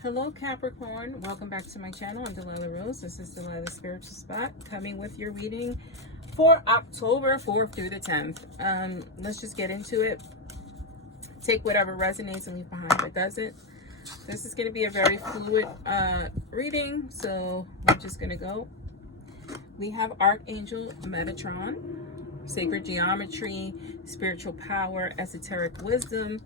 Hello Capricorn, welcome back to my channel. I'm Delilah Rose. This is Delilah Spiritual Spot, coming with your reading for October 4th through the 10th. Let's just get into it. Take whatever resonates and leave behind what doesn't. This is going to be a very fluid reading, so we're just going to go. We have Archangel Metatron, sacred geometry, spiritual power, esoteric wisdom.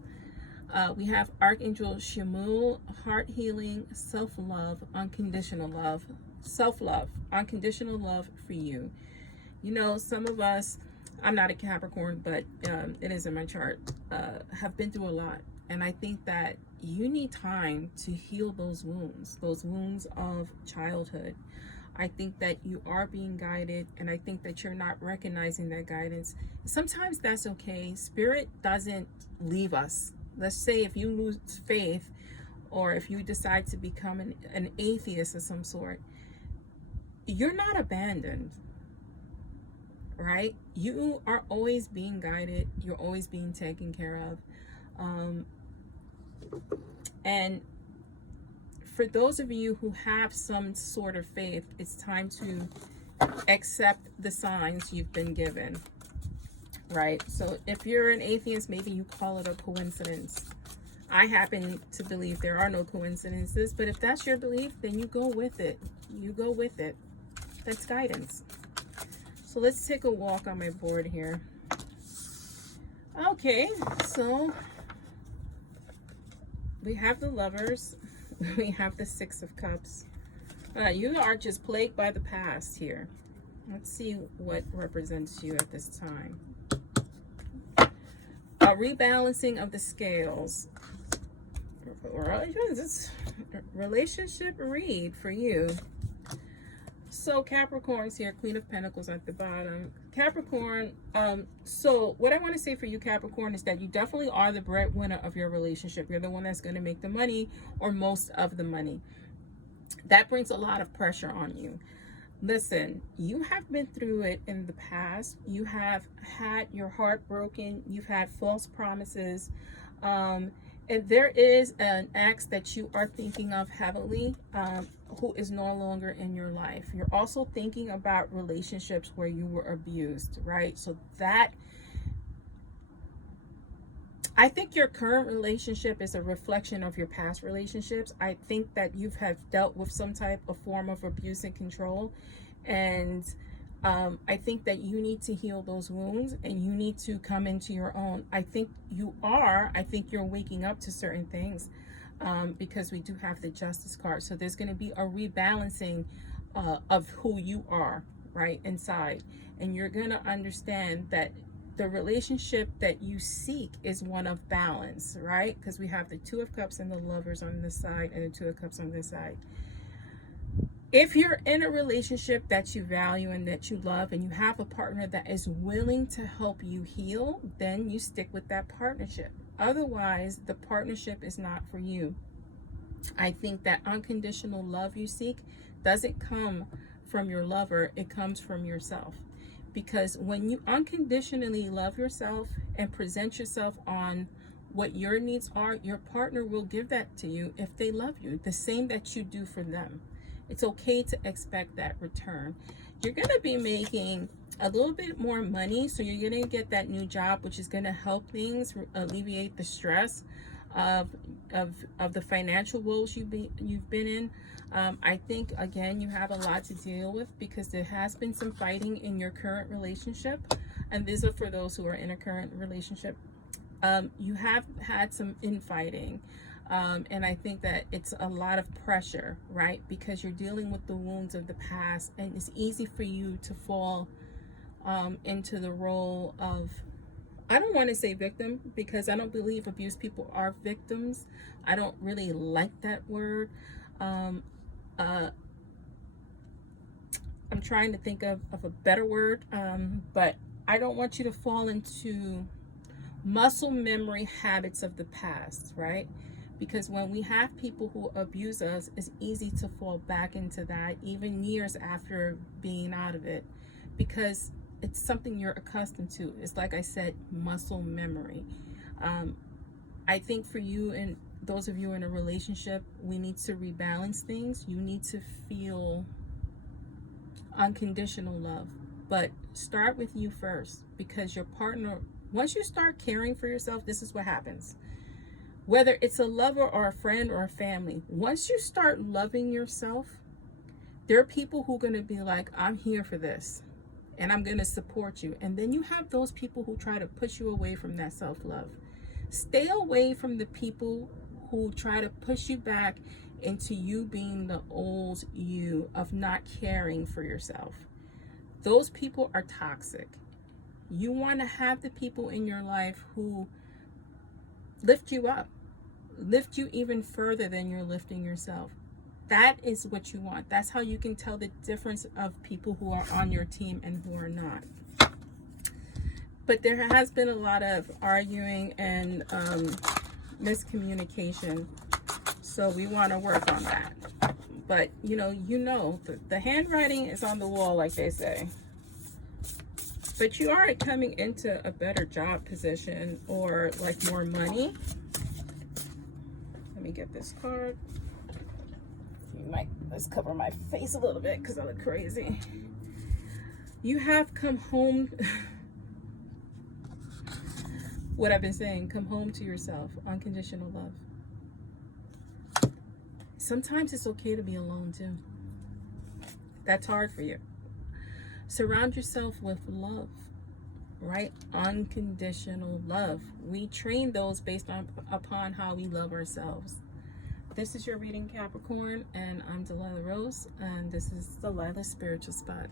We have Archangel Shamuel, heart healing, self-love, unconditional love. Self-love, unconditional love for you. You know, some of us, I'm not a Capricorn, but it is in my chart, have been through a lot. And I think that you need time to heal those wounds of childhood. I think that you are being guided, and I think that you're not recognizing that guidance. Sometimes that's okay. Spirit doesn't leave us. Let's say if you lose faith, or if you decide to become an atheist of some sort, you're not abandoned, right? You are always being guided. You're always being taken care of. And for those of you who have some sort of faith, it's time to accept the signs you've been given. Right? So if you're an atheist, maybe you call it a coincidence. I happen to believe there are no coincidences, but if that's your belief, then you go with it. You go with it. That's guidance. So let's take a walk on my board here. Okay, so we have the Lovers. We have the Six of Cups. You are just plagued by the past here. Let's see what represents you at this time. A rebalancing of the scales. Relationship read for you. So Capricorn's here, Queen of Pentacles at the bottom. Capricorn, so what I want to say for you, Capricorn, is that you definitely are the breadwinner of your relationship. You're the one that's going to make the money, or most of the money. That brings a lot of pressure on you. Listen, you have been through it in the past. You have had your heart broken. You've had false promises. And there is an ex that you are thinking of heavily, who is no longer in your life. You're also thinking about relationships where you were abused, right? So that, I think your current relationship is a reflection of your past relationships. I think that you have dealt with some type of form of abuse and control. And I think that you need to heal those wounds, and you need to come into your own. I think you are. I think you're waking up to certain things, because we do have the Justice card. So there's going to be a rebalancing of who you are, right, inside. And you're going to understand that the relationship that you seek is one of balance, right? Because we have the Two of Cups and the Lovers on this side, and the Two of Cups on this side. If you're in a relationship that you value and that you love, and you have a partner that is willing to help you heal, then you stick with that partnership. Otherwise, the partnership is not for you. I think that unconditional love you seek doesn't come from your lover. It comes from yourself. Because when you unconditionally love yourself and present yourself on what your needs are, your partner will give that to you if they love you, the same that you do for them. It's okay to expect that return. You're going to be making a little bit more money, so you're going to get that new job, which is going to help things, alleviate the stress of the financial woes you've been in. I think, again, you have a lot to deal with, because there has been some fighting in your current relationship, and these are for those who are in a current relationship. You have had some infighting. And I think that it's a lot of pressure, right? Because you're dealing with the wounds of the past, and it's easy for you to fall into the role of, I don't want to say victim, because I don't believe abused people are victims. I don't really like that word. I'm trying to think of a better word, but I don't want you to fall into muscle memory habits of the past, right? Because when we have people who abuse us, it's easy to fall back into that, even years after being out of it, because it's something you're accustomed to. It's, like I said, muscle memory. I think for you, and those of you in a relationship, we need to rebalance things. You need to feel unconditional love, but start with you first, because your partner, once you start caring for yourself, this is what happens. Whether it's a lover or a friend or a family, once you start loving yourself, there are people who are going to be like, I'm here for this and I'm going to support you. And then you have those people who try to push you away from that self-love. Stay away from the people who try to push you back into you being the old you of not caring for yourself. Those people are toxic. You want to have the people in your life who lift you up, lift you even further than you're lifting yourself. That is what you want. That's how you can tell the difference of people who are on your team and who are not. But there has been a lot of arguing and miscommunication, so we want to work on that. But you know the handwriting is on the wall, like they say. But you aren't coming into a better job position or like more money. Let me get this card. Let's cover my face a little bit because I look crazy. You have come home. What I've been saying, come home to yourself. Unconditional love. Sometimes it's okay to be alone too. That's hard for you. Surround yourself with love, right? Unconditional love. We train those based upon how we love ourselves. This is your reading, Capricorn, and I'm Delilah Rose, and this is Delilah's Spiritual Spot.